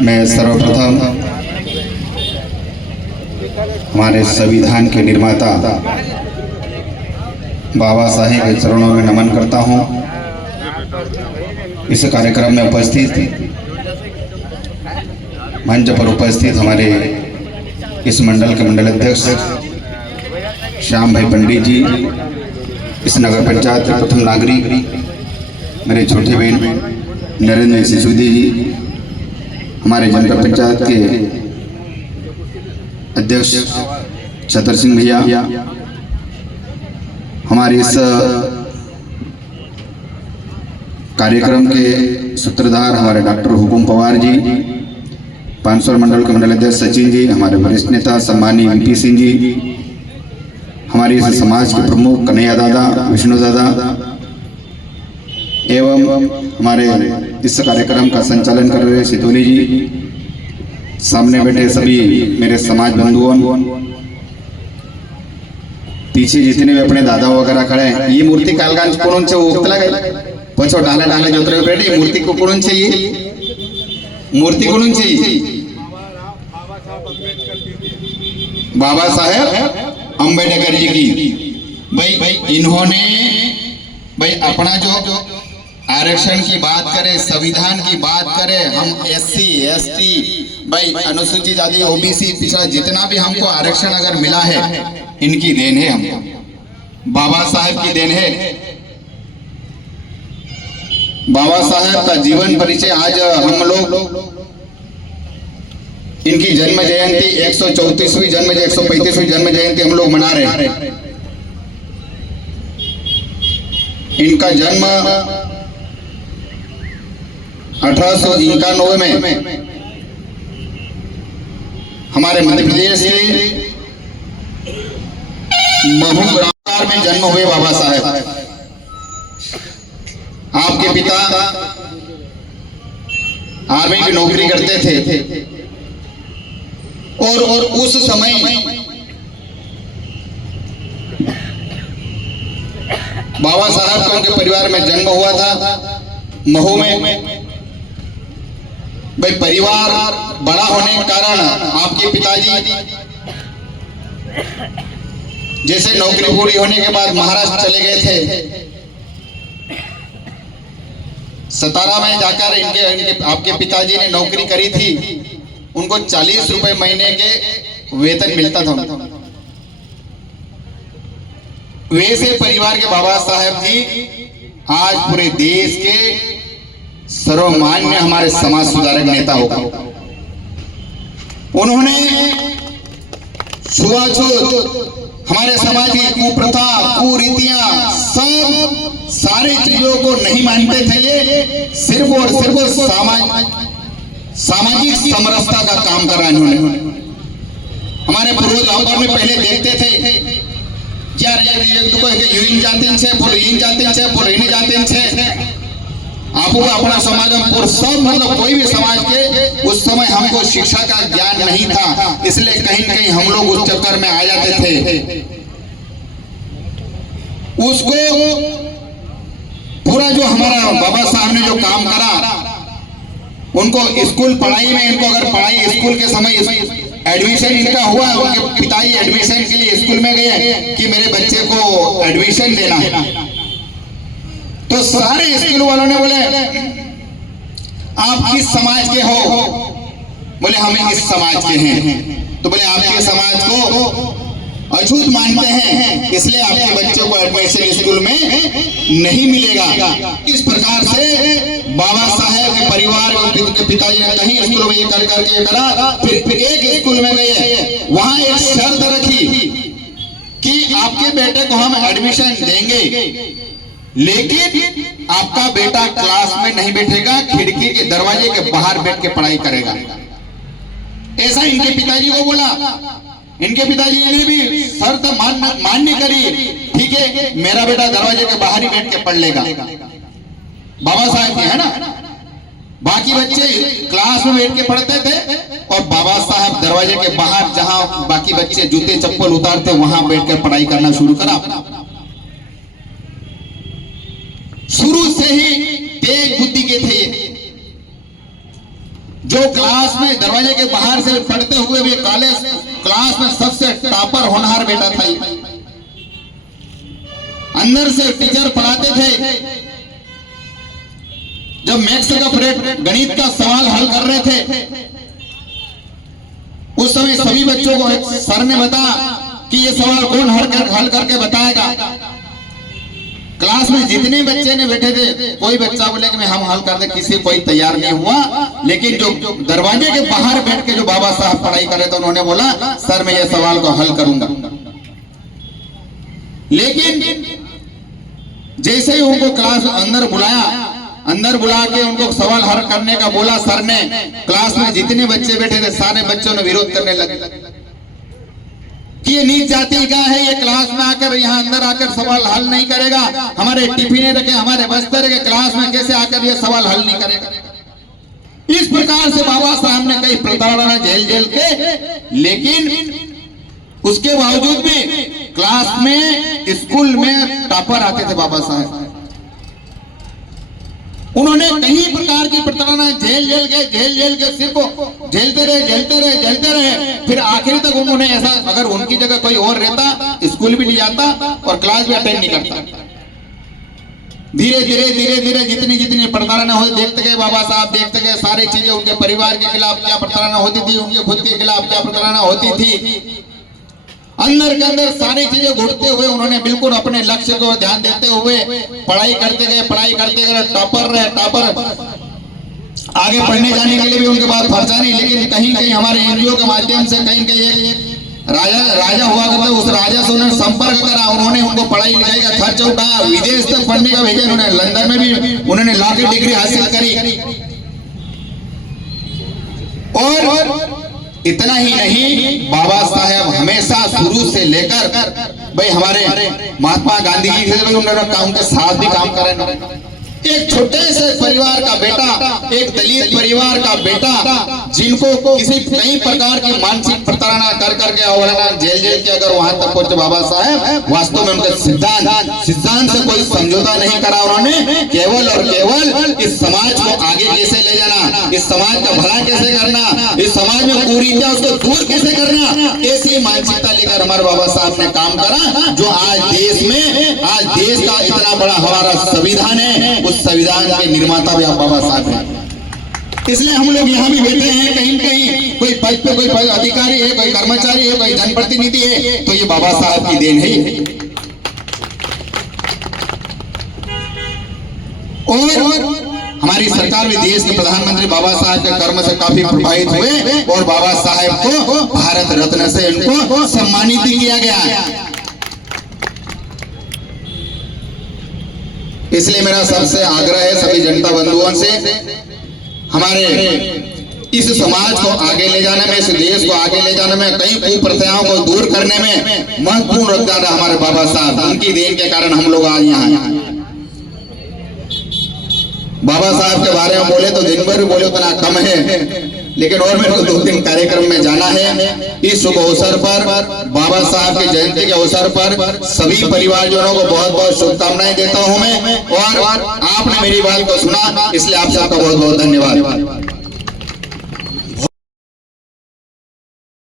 मैं सर्वप्रथम हमारे संविधान के निर्माता बाबा साहेब के चरणों में नमन करता हूं। इस कार्यक्रम में उपस्थित मंच पर उपस्थित हमारे इस मंडल के मंडल अध्यक्ष श्याम भाई पंडित जी, इस नगर पंचायत के प्रथम नागरिक मेरे छोटे बहन नरेंद्र सिसोदिया जी, हमारे जनपद पंचायत के अध्यक्ष छतर सिंह भैया, हमारे इस कार्यक्रम के सूत्रधार हमारे डॉक्टर हुकुम पवार जी, पानसौर मंडल के मंडल अध्यक्ष सचिन जी, हमारे वरिष्ठ नेता सम्मानीय वीपी सिंह जी, हमारे इस समाज के प्रमुख कन्हैया दादा, विष्णु दादा एवं हमारे इस कार्यक्रम का संचालन कर रहे सितोली जी, सामने बैठे सभी मेरे समाज बंधुओं, पीछे जितने भी अपने दादा वगैरह खड़े हैं। ये मूर्ति कालगांज कोण से उगतला गई पछो डाले डाले जोतरे बैठे मूर्ति को कोण चाहिए, मूर्ति कोण चाहिए बाबा साहेब अम्बेडकर जी की। भाई इन्होंने भाई अपना जो आरक्षण की बात करें, संविधान की बात करें, हम एससी एसटी भाई अनुसूचित जाति ओबीसी पिछड़ा जितना भी हमको आरक्षण अगर मिला है, इनकी देन है, हमको बाबा साहेब की देन है। बाबा साहेब का जीवन परिचय आज हम लोग इनकी जन्म जयंती 134वीं जन्म 135वीं जन्म जयंती हम लोग मना रहे हैं। इनका जन्म 1891 में हमारे मध्य प्रदेश के महू ग्राम में जन्म हुए बाबा साहेब। आपके पिता आर्मी की नौकरी करते थे और उस समय बाबा साहब का उनके परिवार में जन्म हुआ था महू में। भाई परिवार बड़ा होने के कारण आपके पिताजी जैसे नौकरी पूरी होने के बाद महाराष्ट्र चले गए थे। 17 में जाकर इनके आपके पिताजी ने नौकरी करी थी, उनको 40 रुपए महीने के वेतन मिलता था। वैसे परिवार के बाबा साहेब जी आज पूरे देश के सर्वमान्य हमारे समाज सुधारक नेता हो गए। उन्होंने छुआछूत, हमारे समाज की कुप्रथा, कुरीतियां, सब सारी चीजों को नहीं मानते थे। ये सिर्फ और सिर्फ सामाजिक समरसता का काम कर रहा इन्होंने। हमारे पूर्वज हम में पहले देखते थे यार यूं जाते छे बोलो इन जाते छे बोलो इन जाते छे आपको अपना समाज में सब मतलब कोई भी समाज के उस समय हमको शिक्षा का ज्ञान नहीं था, इसलिए कहीं न कहीं हम लोग उस चक्कर में आ जाते थे। उसको पूरा जो हमारा बाबा साहब ने जो काम करा, उनको स्कूल पढ़ाई में इनको अगर पढ़ाई स्कूल के समय एडमिशन इनका हुआ, उनके पिताजी एडमिशन के लिए स्कूल में गए कि मेरे बच्चे को एडमिशन देना है, तो सारे स्कूल वालों ने बोले आप किस समाज के हो? बोले हम इस समाज के हैं। तो बोले आपके समाज को अछूत मानते हैं, इसलिए आपके बच्चे को एडमिशन स्कूल में नहीं मिलेगा। इस प्रकार से बाबा साहेब के परिवार के पिताजी ने कहीं स्कूल में ये कर करके करा, फिर एक स्कूल में गए, वहां एक शर्त रखी कि आपके बेटे को हम एडमिशन देंगे, लेकिन आपका बेटा क्लास में नहीं बैठेगा, खिड़की के दरवाजे के बाहर बैठ के पढ़ाई करेगा। ऐसा इनके पिताजी को बोला। इनके पिताजी ने भी शर्त मान्य करी, ठीक है मेरा बेटा दरवाजे के बाहर ही बैठ के पढ़ लेगा। बाबा साहब है ना, बाकी बच्चे क्लास में बैठ के पढ़ते थे और बाबा साहब दरवाजे के बाहर जहां बाकी बच्चे जूते चप्पल उतारते वहां बैठकर पढ़ाई करना शुरू करा। शुरू से ही जो क्लास में दरवाजे के बाहर से पढ़ते हुए भी क्लास में सबसे टॉपर होनहार बेटा था। अंदर से टीचर पढ़ाते थे, जब मैथ्स का पीरियड गणित का सवाल हल कर रहे थे, उस समय सभी बच्चों को सर ने बताया कि ये सवाल कौन हल करके बताएगा। क्लास में जितने बच्चे ने बैठे थे, कोई बच्चा बोले कि हम हल कर दे, किसी कोई तैयार नहीं हुआ। लेकिन जो दरवाजे के बाहर बैठ के जो बाबा साहब पढ़ाई कर रहे थे, उन्होंने बोला सर मैं ये सवाल को हल करूंगा। लेकिन जैसे ही उनको क्लास अंदर बुला के उनको सवाल हल करने का बोला सर ने, क्लास में जितने बच्चे बैठे थे सारे बच्चों ने विरोध करने लगे कि ये नीच जाति का है, ये क्लास में आकर यहाँ अंदर आकर सवाल हल नहीं करेगा, हमारे टिफिन रखे, हमारे बस्ते रखे, क्लास में कैसे आकर ये सवाल हल नहीं करेगा। इस प्रकार से बाबा साहब ने कई प्रताड़ना झेल के, लेकिन उसके बावजूद भी क्लास में स्कूल में टॉपर आते थे बाबा साहब। उन्होंने कई प्रकार की प्रताड़ना झेल के सिर्फ झेलते रहे। फिर आखिर तक उन्होंने ऐसा, अगर उनकी जगह कोई और रहता, स्कूल भी नहीं जाता और क्लास भी अटेंड नहीं करता। धीरे धीरे जितनी प्रताड़ना होती देखते गए बाबा साहब, देखते गए सारी चीजें, उनके परिवार के खिलाफ क्या प्रताड़ना होती थी, उनके खुद के खिलाफ क्या प्रताड़ना होती थी। अंदर के अंदर सारी चीजें घुटते हुए उन्होंने बिल्कुल अपने लक्ष्य को ध्यान देते हुए पढ़ाई करते गए, टॉपर आगे पढ़ने जाने के लिए भी उनके पास खर्चा नहीं। लेकिन कहीं हमारे एनजीओ के माध्यम से कहीं राजा हुआ करते, उस राजा से उन्होंने संपर्क करा, उन्होंने उनको पढ़ाई लिखाई का खर्च उठाया, विदेश तक पढ़ने का भेजा। उन्होंने लंदन में भी उन्होंने लॉ की डिग्री हासिल करी। और इतना ही नहीं, बाबा साहब हमेशा शुरू से लेकर भाई हमारे महात्मा गांधी जी से उन्होंने उनके साथ भी काम करें। एक छोटे से परिवार का बेटा, एक दलित परिवार का बेटा, जिनको किसी कई प्रकार की मानसिक प्रताड़ना कर करके अवहेलना झेल के अगर वहां तक पहुंचे बाबा साहब, वास्तव में उनके सिद्धांत से कोई समझौता नहीं करा। उन्होंने केवल और केवल इस समाज को आगे कैसे ले जाना, इस समाज का भला कैसे करना, इस समाज में कुरीतियां उसको दूर कैसे करना, ऐसी मानसिकता लेकर हमारे बाबा साहब ने काम करा। जो आज देश का इतना बड़ा हमारा संविधान है, उस संविधान के निर्माता भी आप बाबा साहब हैं। इसलिए हम लोग यहाँ भी बैठे हैं, कहीं कोई पद पे कोई अधिकारी है, कोई कर्मचारी है, कोई जनप्रतिनिधि है, तो ये बाबा साहब की देन है। और हमारी सरकार भी देश के प्रधानमंत्री बाबा साहब के कर्म से काफी प्रभावित हुए और बाबा साहब को भारत रत्न से उनको सम्मानित किया गया। इसलिए मेरा सबसे आग्रह है सभी जनता बंधुओं से, हमारे इस समाज को आगे ले जाने में, इस देश को आगे ले जाने में, कई कुप्रथाओं को दूर करने में महत्वपूर्ण योगदान है हमारे बाबा साहब। उनकी देन के कारण हम लोग आज यहाँ हैं। बाबा साहब के बारे में बोले तो दिन भर बोले उतना कम है, लेकिन और मेरे को 2-3 कार्यक्रम में जाना है। इस शुभ अवसर पर, बाबा साहब की जयंती के अवसर पर सभी परिवारजनों को बहुत बहुत शुभकामनाएं देता हूं मैं। और आपने मेरी बात को सुना, इसलिए आप सबका बहुत बहुत धन्यवाद।